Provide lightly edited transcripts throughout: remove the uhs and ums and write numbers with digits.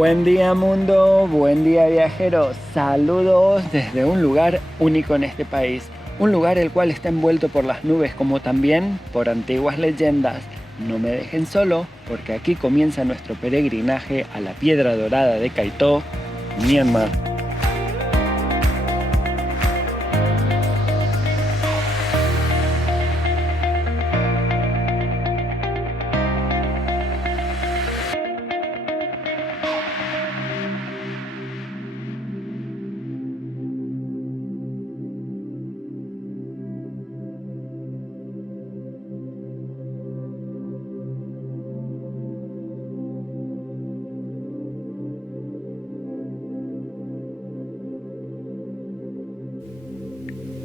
Buen día mundo, buen día viajeros, saludos desde un lugar único en este país, un lugar el cual está envuelto por las nubes como también por antiguas leyendas. No me dejen solo porque aquí comienza nuestro peregrinaje a la Piedra Dorada de Kaitó, Myanmar.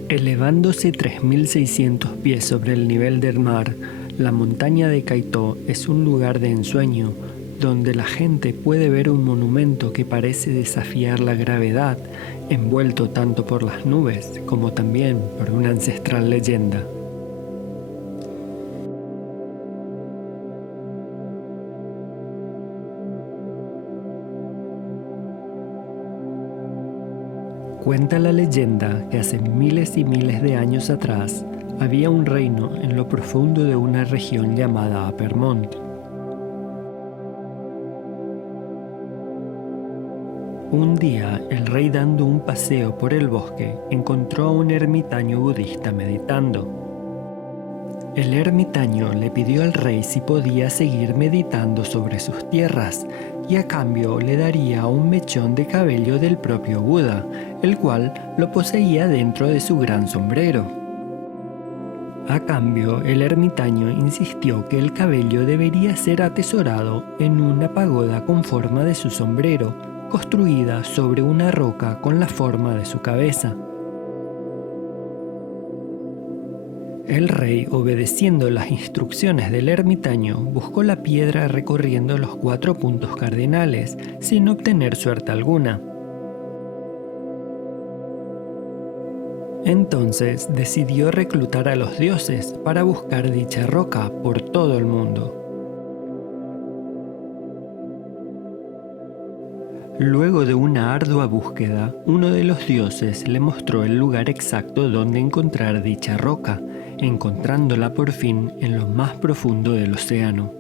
Elevándose 3.600 pies sobre el nivel del mar, la montaña de Kaitó es un lugar de ensueño, donde la gente puede ver un monumento que parece desafiar la gravedad, envuelto tanto por las nubes como también por una ancestral leyenda. Cuenta la leyenda que hace miles y miles de años atrás había un reino en lo profundo de una región llamada Apermont. Un día, el rey, dando un paseo por el bosque, encontró a un ermitaño budista meditando. El ermitaño le pidió al rey si podía seguir meditando sobre sus tierras y a cambio le daría un mechón de cabello del propio Buda, el cual lo poseía dentro de su gran sombrero. A cambio, el ermitaño insistió que el cabello debería ser atesorado en una pagoda con forma de su sombrero, construida sobre una roca con la forma de su cabeza. El rey, obedeciendo las instrucciones del ermitaño, buscó la piedra recorriendo los 4 puntos cardinales, sin obtener suerte alguna. Entonces decidió reclutar a los dioses para buscar dicha roca por todo el mundo. Luego de una ardua búsqueda, uno de los dioses le mostró el lugar exacto donde encontrar dicha roca, encontrándola por fin en lo más profundo del océano.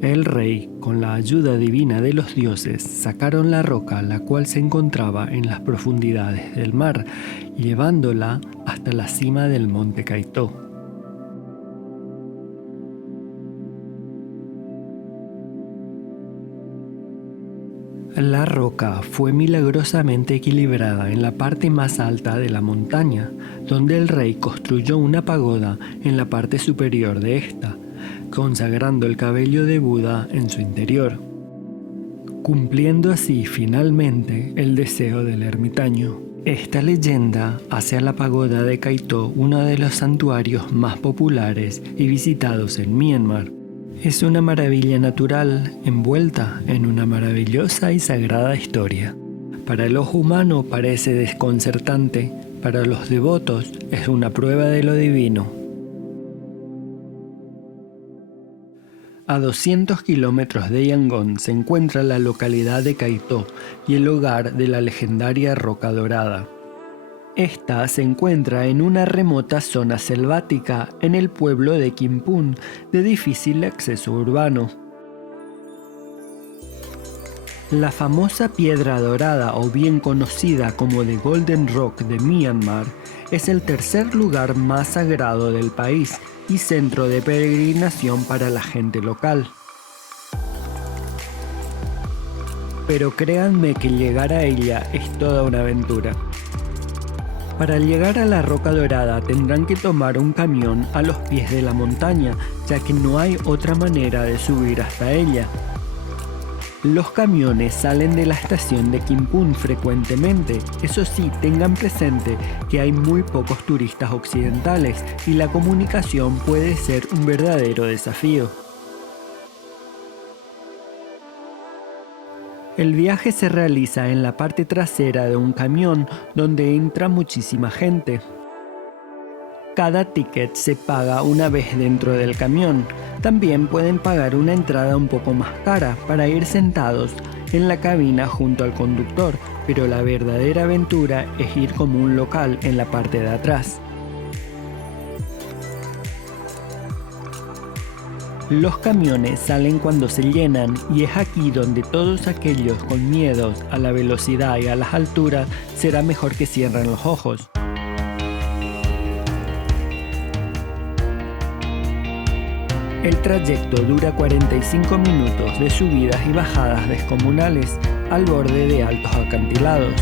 El rey, con la ayuda divina de los dioses, sacaron la roca, la cual se encontraba en las profundidades del mar, llevándola hasta la cima del monte Kaitó. La roca fue milagrosamente equilibrada en la parte más alta de la montaña, donde el rey construyó una pagoda en la parte superior de esta, consagrando el cabello de Buda en su interior, cumpliendo así finalmente el deseo del ermitaño. Esta leyenda hace a la pagoda de Kaitó uno de los santuarios más populares y visitados en Myanmar. Es una maravilla natural envuelta en una maravillosa y sagrada historia. Para el ojo humano parece desconcertante, para los devotos es una prueba de lo divino. A 200 kilómetros de Yangon se encuentra la localidad de Kaitó y el hogar de la legendaria Roca Dorada. Esta se encuentra en una remota zona selvática en el pueblo de Kimpun, de difícil acceso urbano. La famosa Piedra Dorada, o bien conocida como The Golden Rock de Myanmar, es el tercer lugar más sagrado del país y centro de peregrinación para la gente local. Pero créanme que llegar a ella es toda una aventura. Para llegar a la Roca Dorada tendrán que tomar un camión a los pies de la montaña, ya que no hay otra manera de subir hasta ella. Los camiones salen de la estación de Kimpun frecuentemente, eso sí, tengan presente que hay muy pocos turistas occidentales y la comunicación puede ser un verdadero desafío. El viaje se realiza en la parte trasera de un camión donde entra muchísima gente. Cada ticket se paga una vez dentro del camión. También pueden pagar una entrada un poco más cara para ir sentados en la cabina junto al conductor, pero la verdadera aventura es ir como un local en la parte de atrás. Los camiones salen cuando se llenan y es aquí donde todos aquellos con miedos a la velocidad y a las alturas será mejor que cierren los ojos. El trayecto dura 45 minutos de subidas y bajadas descomunales al borde de altos acantilados.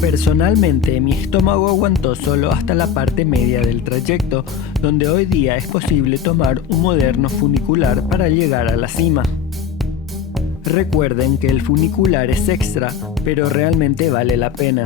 Personalmente, mi estómago aguantó solo hasta la parte media del trayecto, donde hoy día es posible tomar un moderno funicular para llegar a la cima. Recuerden que el funicular es extra, pero realmente vale la pena.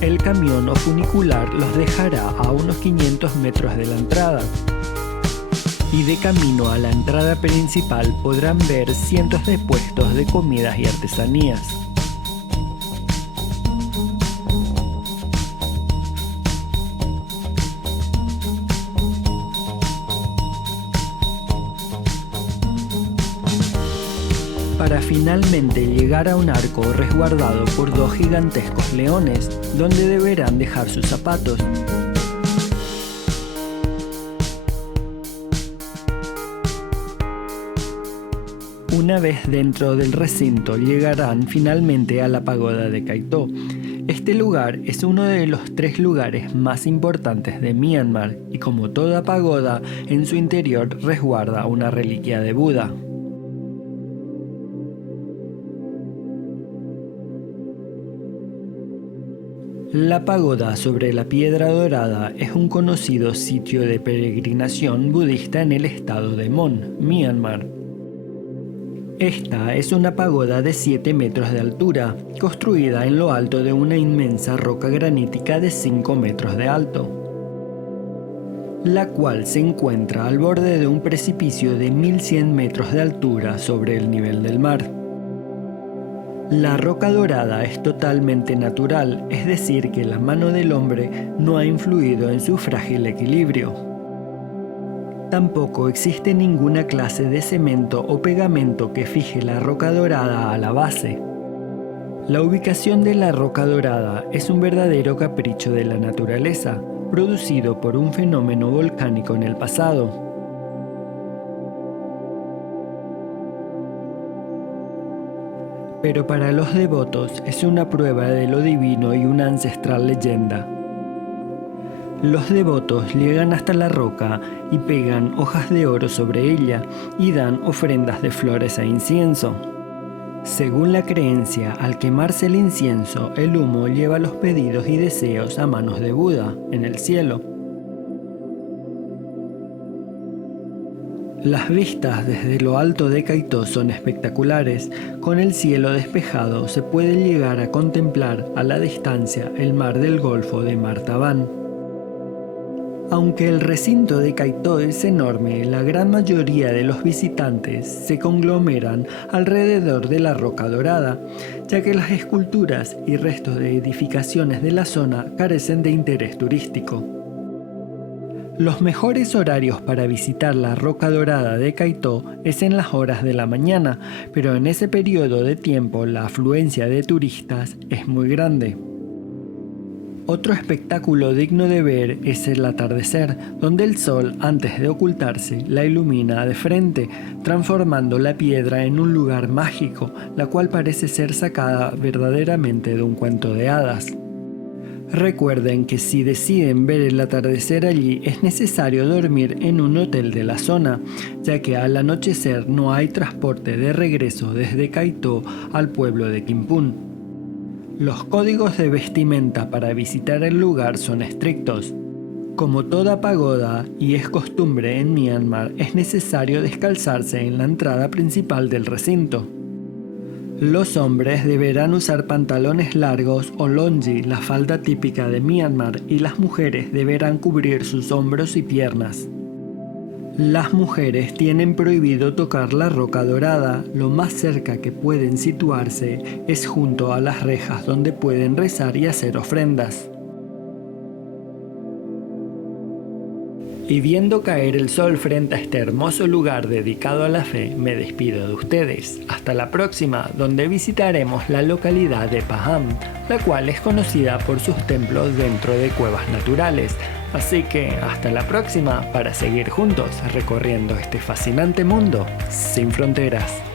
El camión o funicular los dejará a unos 500 metros de la entrada. Y de camino a la entrada principal podrán ver cientos de puestos de comidas y artesanías. Para finalmente llegar a un arco resguardado por dos gigantescos leones, donde deberán dejar sus zapatos. Una vez dentro del recinto llegarán finalmente a la pagoda de Kai-To. Este lugar es uno de los 3 lugares más importantes de Myanmar y como toda pagoda, en su interior resguarda una reliquia de Buda. La pagoda sobre la piedra dorada es un conocido sitio de peregrinación budista en el estado de Mon, Myanmar. Esta es una pagoda de 7 metros de altura, construida en lo alto de una inmensa roca granítica de 5 metros de alto, la cual se encuentra al borde de un precipicio de 1100 metros de altura sobre el nivel del mar. La roca dorada es totalmente natural, es decir que la mano del hombre no ha influido en su frágil equilibrio. Tampoco existe ninguna clase de cemento o pegamento que fije la roca dorada a la base. La ubicación de la roca dorada es un verdadero capricho de la naturaleza, producido por un fenómeno volcánico en el pasado. pero para los devotos es una prueba de lo divino y una ancestral leyenda. Los devotos llegan hasta la roca y pegan hojas de oro sobre ella y dan ofrendas de flores e incienso. Según la creencia, al quemarse el incienso, el humo lleva los pedidos y deseos a manos de Buda, en el cielo. Las vistas desde lo alto de Kaitó son espectaculares. Con el cielo despejado se puede llegar a contemplar a la distancia el mar del Golfo de Martaban. Aunque el recinto de Kaitó es enorme, la gran mayoría de los visitantes se conglomeran alrededor de la Roca Dorada, ya que las esculturas y restos de edificaciones de la zona carecen de interés turístico. Los mejores horarios para visitar la Roca Dorada de Kaitó es en las horas de la mañana, pero en ese periodo de tiempo la afluencia de turistas es muy grande. Otro espectáculo digno de ver es el atardecer, donde el sol, antes de ocultarse, la ilumina de frente, transformando la piedra en un lugar mágico, la cual parece ser sacada verdaderamente de un cuento de hadas. Recuerden que si deciden ver el atardecer allí, es necesario dormir en un hotel de la zona, ya que al anochecer no hay transporte de regreso desde Kaitó al pueblo de Kimpún. Los códigos de vestimenta para visitar el lugar son estrictos. Como toda pagoda, y es costumbre en Myanmar, es necesario descalzarse en la entrada principal del recinto. Los hombres deberán usar pantalones largos o longi, la falda típica de Myanmar, y las mujeres deberán cubrir sus hombros y piernas. Las mujeres tienen prohibido tocar la Roca Dorada. Lo más cerca que pueden situarse es junto a las rejas donde pueden rezar y hacer ofrendas. Y viendo caer el sol frente a este hermoso lugar dedicado a la fe, me despido de ustedes. Hasta la próxima, donde visitaremos la localidad de Pahang, la cual es conocida por sus templos dentro de cuevas naturales. Así que hasta la próxima para seguir juntos recorriendo este fascinante mundo sin fronteras.